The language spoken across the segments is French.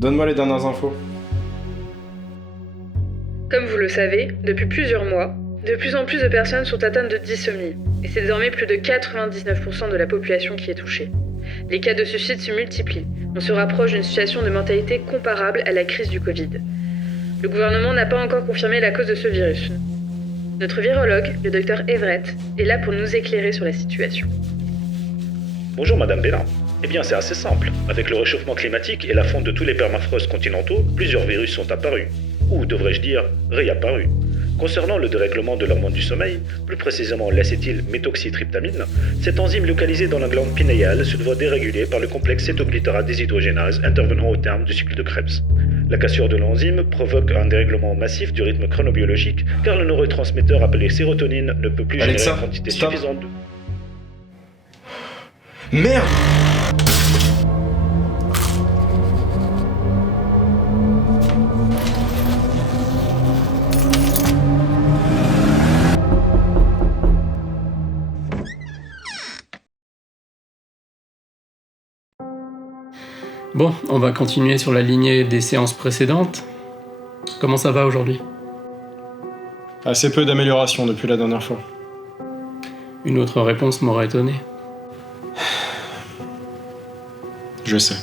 Donne-moi les dernières infos. Comme vous le savez, depuis plusieurs mois, de plus en plus de personnes sont atteintes de dysomnie, et c'est désormais plus de 99% de la population qui est touchée. Les cas de suicide se multiplient. On se rapproche d'une situation de mentalité comparable à la crise du Covid. Le gouvernement n'a pas encore confirmé la cause de ce virus. Notre virologue, le docteur Everett, est là pour nous éclairer sur la situation. Bonjour Madame Bellin. Eh bien c'est assez simple. Avec le réchauffement climatique et la fonte de tous les permafrostes continentaux, plusieurs virus sont apparus. Ou devrais-je dire, réapparus. Concernant le dérèglement de l'hormone du sommeil, plus précisément l'acétylméthoxytryptamine, cette enzyme localisée dans la glande pinéale se voit dérégulée par le complexe cétoglycérate déshydrogénase intervenant au terme du cycle de Krebs. La cassure de l'enzyme provoque un dérèglement massif du rythme chronobiologique car le neurotransmetteur appelé sérotonine ne peut plus Alexa, générer une quantité stop. suffisante de... Merde! Bon, on va continuer sur la lignée des séances précédentes. Comment ça va aujourd'hui? Assez peu d'amélioration depuis la dernière fois. Une autre réponse m'aurait étonné. Je sais.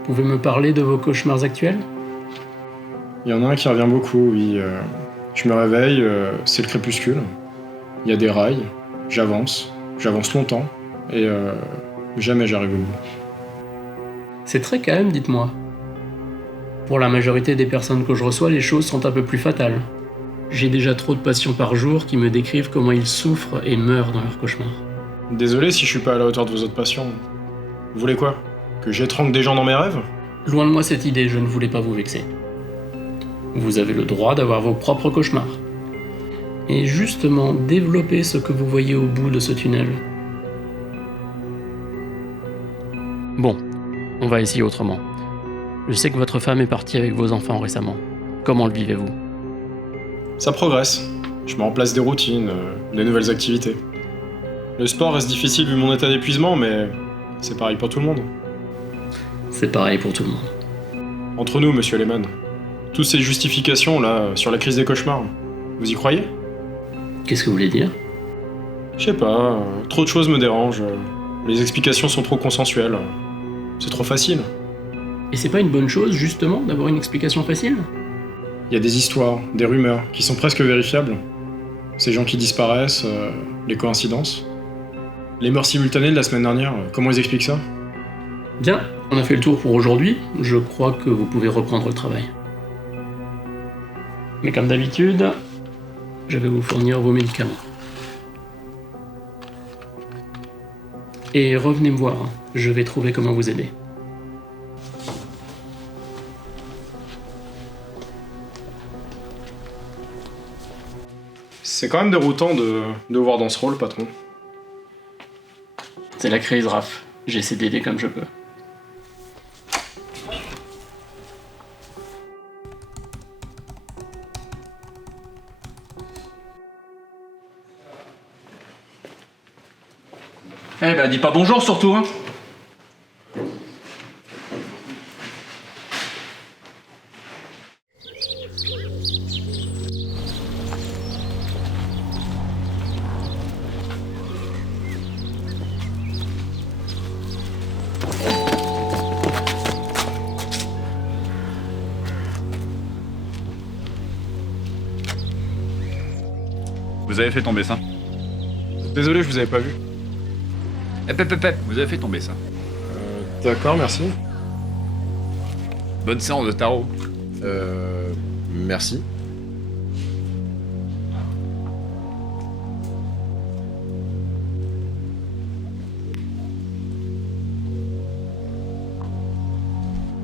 Vous pouvez me parler de vos cauchemars actuels? Il y en a un qui revient beaucoup, oui. Je me réveille, c'est le crépuscule. Il y a des rails, j'avance longtemps, et jamais j'arrive au bout. C'est très calme, dites-moi. Pour la majorité des personnes que je reçois, les choses sont un peu plus fatales. J'ai déjà trop de patients par jour qui me décrivent comment ils souffrent et meurent dans leurs cauchemars. Désolé si je suis pas à la hauteur de vos autres patients. Vous voulez quoi? Que j'étrangle des gens dans mes rêves? Loin de moi cette idée, je ne voulais pas vous vexer. Vous avez le droit d'avoir vos propres cauchemars. Et justement, développez ce que vous voyez au bout de ce tunnel. Bon, on va essayer autrement. Je sais que votre femme est partie avec vos enfants récemment. Comment le vivez-vous? Ça progresse. Je mets en place des routines, des nouvelles activités. Le sport reste difficile vu mon état d'épuisement, mais c'est pareil pour tout le monde. C'est pareil pour tout le monde. Entre nous, monsieur Lehmann, toutes ces justifications là sur la crise des cauchemars, vous y croyez? Qu'est-ce que vous voulez dire? Je sais pas, trop de choses me dérangent. Les explications sont trop consensuelles. C'est trop facile. Et c'est pas une bonne chose, justement, d'avoir une explication facile? Il y a des histoires, des rumeurs qui sont presque vérifiables. Ces gens qui disparaissent, les coïncidences. Les morts simultanées de la semaine dernière, comment ils expliquent ça? Bien, on a fait le tour pour aujourd'hui. Je crois que vous pouvez reprendre le travail. Mais comme d'habitude, je vais vous fournir vos médicaments. Et revenez me voir, je vais trouver comment vous aider. C'est quand même déroutant de voir dans ce rôle, patron. C'est la crise, Raph. J'essaie d'aider comme je peux. Eh ben, dis pas bonjour surtout, hein. Vous avez fait tomber ça. Désolé, je vous avais pas vu. Vous avez fait tomber ça. D'accord, merci. Bonne séance de tarot. Merci.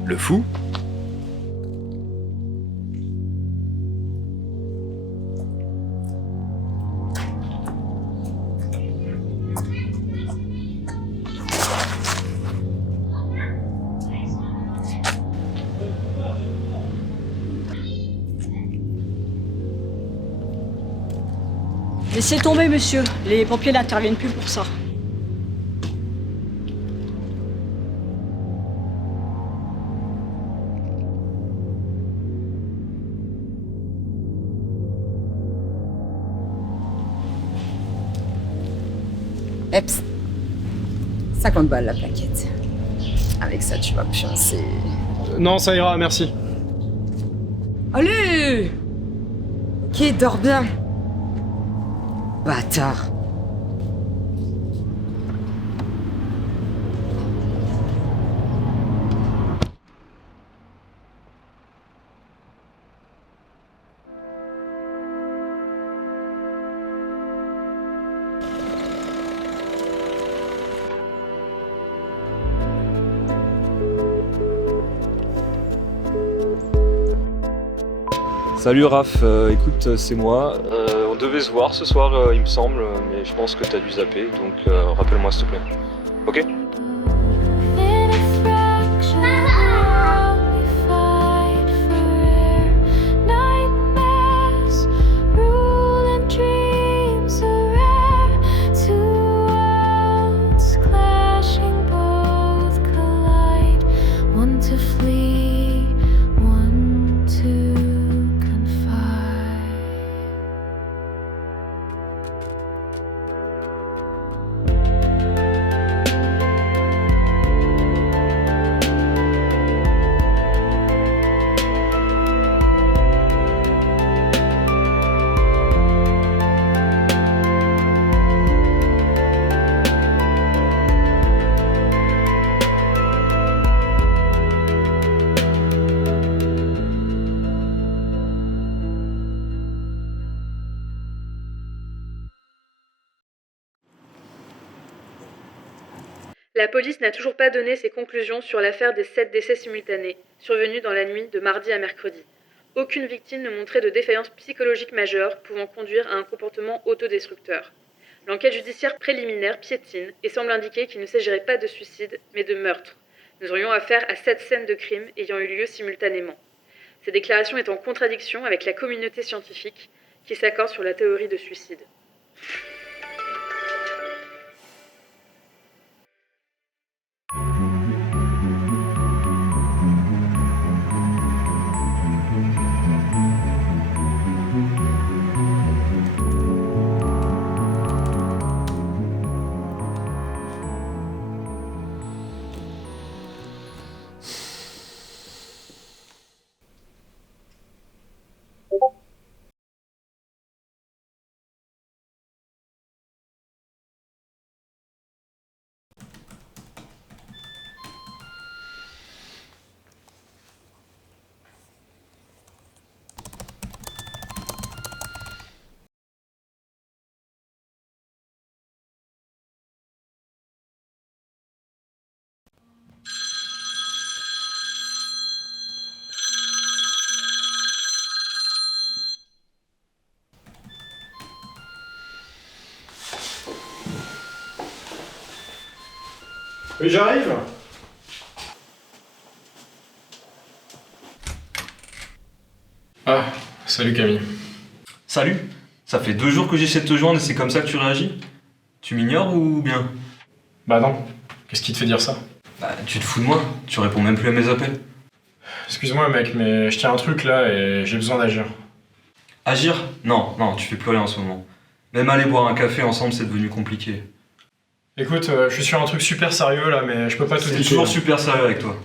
Le fou. Laissez tomber, monsieur. Les pompiers n'interviennent plus pour ça. Eps. 50 balles la plaquette. Avec ça, tu vas pioncer. Non, ça ira, merci. Allez! Ok, dors bien. Bâtard. Salut Raph, écoute, c'est moi. On devait se voir ce soir, il me semble, mais je pense que t'as dû zapper, donc rappelle-moi s'il te plaît. Ok? La police n'a toujours pas donné ses conclusions sur l'affaire des 7 décès simultanés, survenus dans la nuit de mardi à mercredi. Aucune victime ne montrait de défaillance psychologique majeure pouvant conduire à un comportement autodestructeur. L'enquête judiciaire préliminaire piétine et semble indiquer qu'il ne s'agirait pas de suicide, mais de meurtre. Nous aurions affaire à 7 scènes de crime ayant eu lieu simultanément. Ces déclarations est en contradiction avec la communauté scientifique qui s'accorde sur la théorie de suicide. Oui, j'arrive. Ah, salut Camille. Salut! Ça fait 2 jours que j'essaie de te joindre et c'est comme ça que tu réagis? Tu m'ignores ou bien? Bah non, qu'est-ce qui te fait dire ça? Bah, tu te fous de moi, tu réponds même plus à mes appels. Excuse-moi mec, mais je tiens un truc là et j'ai besoin d'agir. Agir? Non, non, tu fais plus rien en ce moment. Même aller boire un café ensemble, c'est devenu compliqué. Écoute, je suis sur un truc super sérieux là, mais je peux pas tout C'est dire. toujours super sérieux avec toi.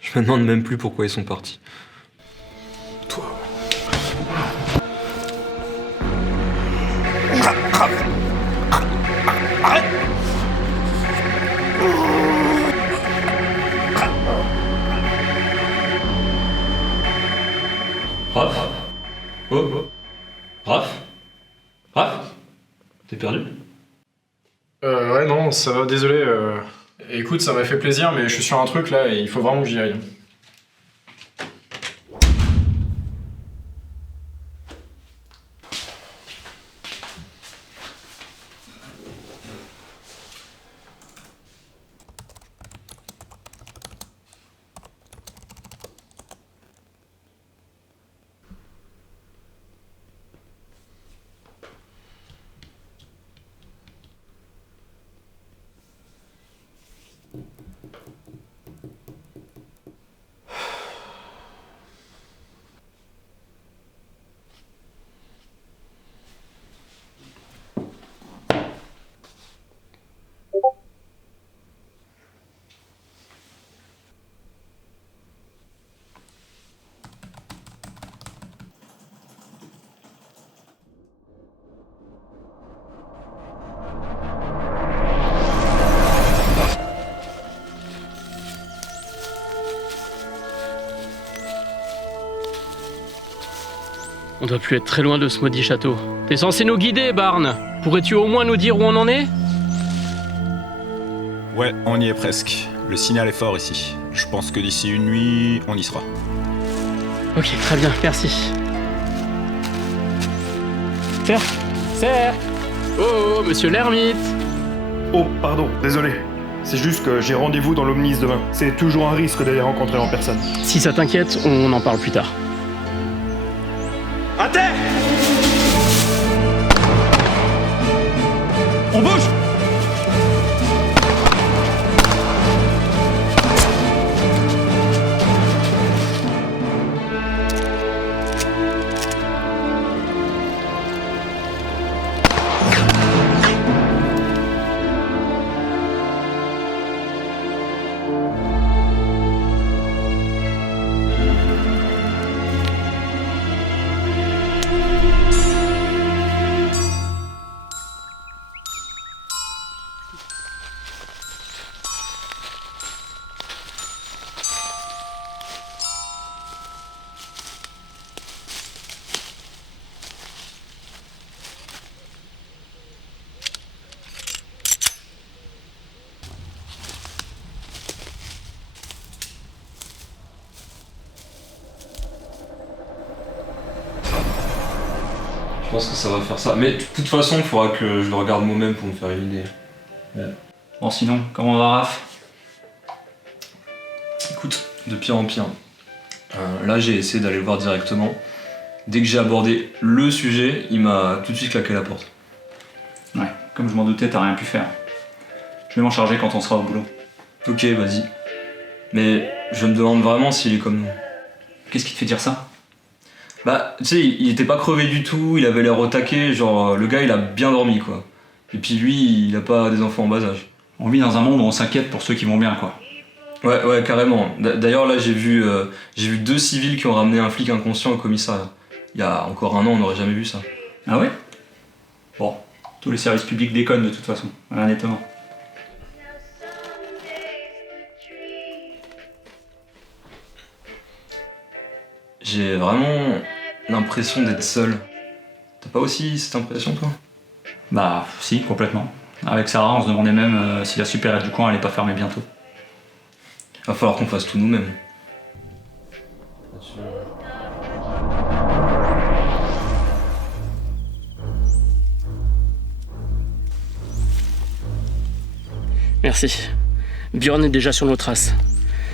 Je me demande même plus pourquoi ils sont partis. Toi. Raph? Oh? Raph? Raph? T'es perdu? Ouais non, ça va, désolé. Écoute, ça m'a fait plaisir, mais je suis sur un truc là et il faut vraiment que j'y aille. On doit plus être très loin de ce maudit château. T'es censé nous guider, Barnes. Pourrais-tu au moins nous dire où on en est? Ouais, on y est presque. Le signal est fort ici. Je pense que d'ici une nuit, on y sera. Ok, très bien, merci. Serre. Oh, monsieur l'ermite. Oh, pardon, désolé. C'est juste que j'ai rendez-vous dans l'Omnis demain. C'est toujours un risque de les rencontrer en personne. Si ça t'inquiète, on en parle plus tard. À terre! On bouge! Je pense que ça va faire ça. Mais de toute façon, il faudra que je le regarde moi-même pour me faire une idée. Ouais. Bon, sinon, comment va Raph? Écoute, de pire en pire. Là, j'ai essayé d'aller le voir directement. Dès que j'ai abordé le sujet, il m'a tout de suite claqué la porte. Ouais, comme je m'en doutais, t'as rien pu faire. Je vais m'en charger quand on sera au boulot. Ok, vas-y. Mais je me demande vraiment s'il est comme nous. Qu'est-ce qui te fait dire ça? Bah, tu sais, il était pas crevé du tout, il avait l'air au taquet, genre le gars il a bien dormi quoi. Et puis lui, il a pas des enfants en bas âge. On vit dans un monde où on s'inquiète pour ceux qui vont bien quoi. Ouais, carrément. D'ailleurs là j'ai vu 2 civils qui ont ramené un flic inconscient au commissariat. Il y a encore un an, on n'aurait jamais vu ça. Ah ouais? Bon, tous les services publics déconnent de toute façon, rien d'étonnant. J'ai vraiment l'impression d'être seul. T'as pas aussi cette impression toi? Bah si, complètement. Avec Sarah, on se demandait même si la supérette du coin allait pas fermer bientôt. Va falloir qu'on fasse tout nous-mêmes. Merci. Bjorn est déjà sur nos traces.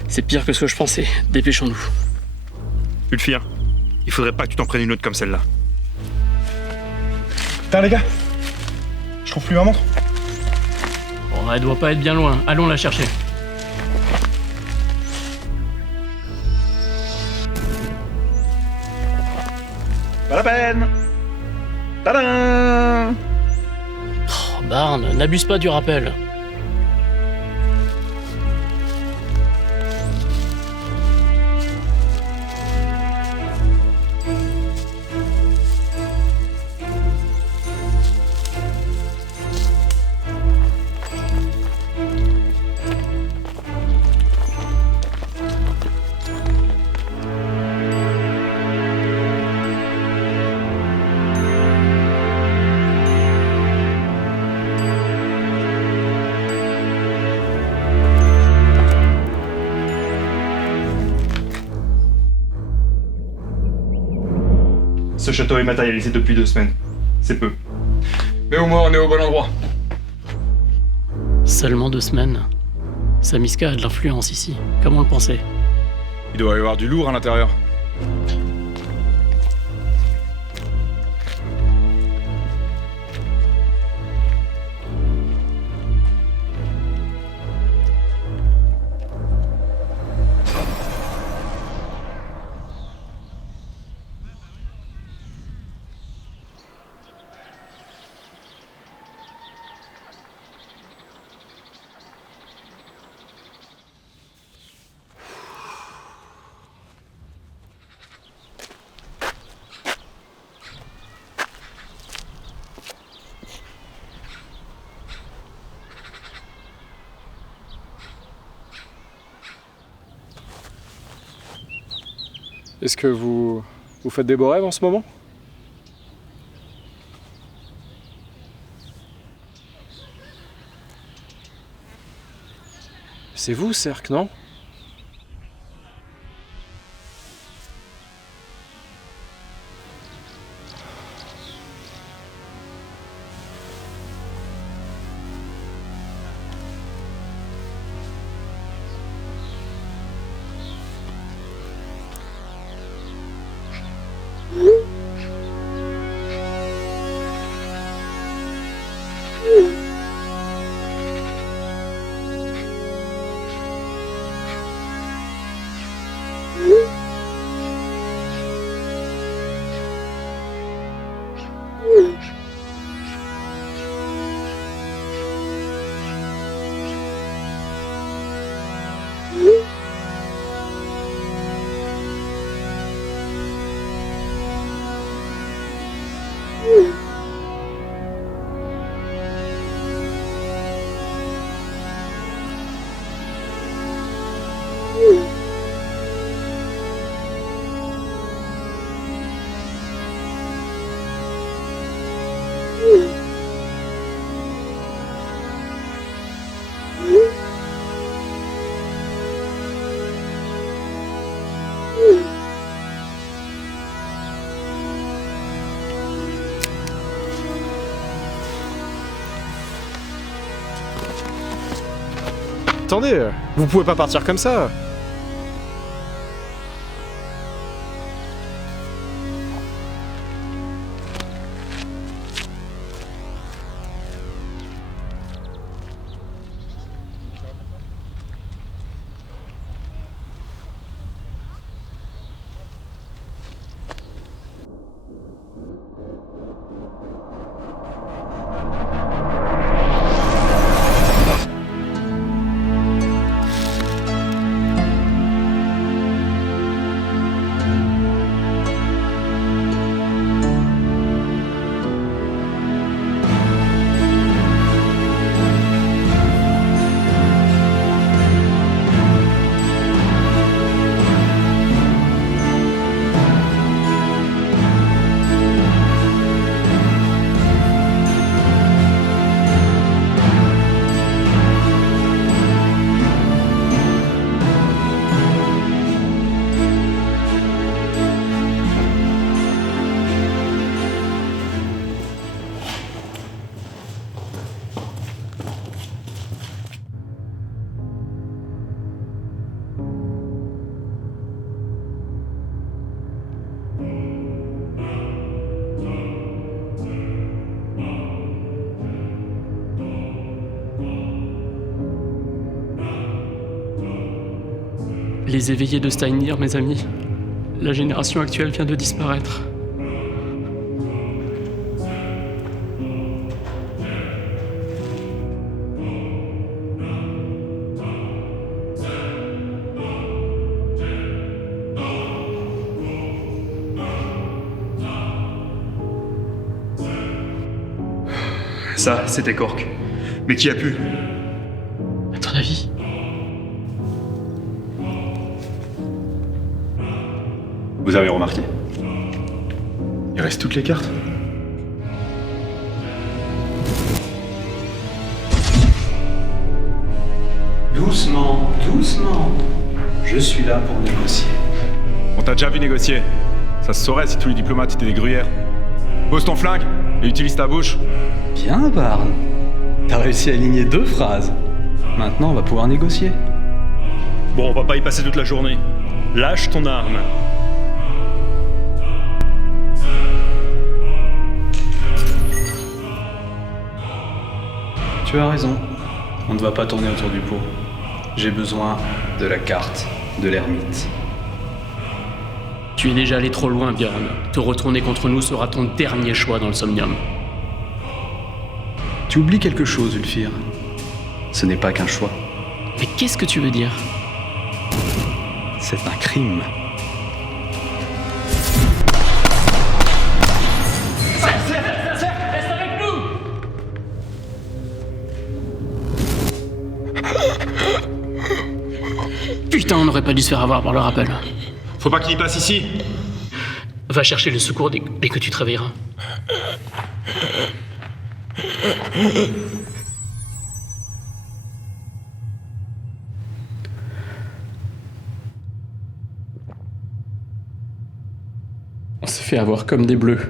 C'est pire que ce que je pensais. Dépêchons-nous. Ulfir, il faudrait pas que tu t'en prennes une autre comme celle-là. Putain les gars, je trouve plus ma montre. Bon, elle doit pas être bien loin. Allons la chercher. Pas la peine. Tadam! Oh, Barnes, n'abuse pas du rappel. Ce château est matérialisé depuis 2 semaines. C'est peu. Mais au moins, on est au bon endroit. Seulement 2 semaines. Samiska a de l'influence ici. Comment le penser? Il doit y avoir du lourd à l'intérieur. Est-ce que vous faites des beaux rêves en ce moment? C'est vous, Cerc, non? Attendez, vous pouvez pas partir comme ça. Les éveillés de Steinir, mes amis. La génération actuelle vient de disparaître. Ça, c'était Cork. Mais qui a pu? À ton avis? Vous avez remarqué? Il reste toutes les cartes. Doucement, doucement. Je suis là pour négocier. On t'a déjà vu négocier. Ça se saurait si tous les diplomates étaient des gruyères. Pose ton flingue et utilise ta bouche. Bien, Barn. T'as réussi à aligner 2 phrases. Maintenant, on va pouvoir négocier. Bon, on va pas y passer toute la journée. Lâche ton arme. Tu as raison. On ne va pas tourner autour du pot. J'ai besoin de la carte de l'ermite. Tu es déjà allé trop loin, Björn. Te retourner contre nous sera ton dernier choix dans le Somnium. Tu oublies quelque chose, Ulfir. Ce n'est pas qu'un choix. Mais qu'est-ce que tu veux dire? C'est un crime. Reste avec nous! Putain, on n'aurait pas dû se faire avoir par le rappel. Faut pas qu'il y passe ici. Va chercher le secours dès que tu te réveilleras. fait avoir comme des bleus.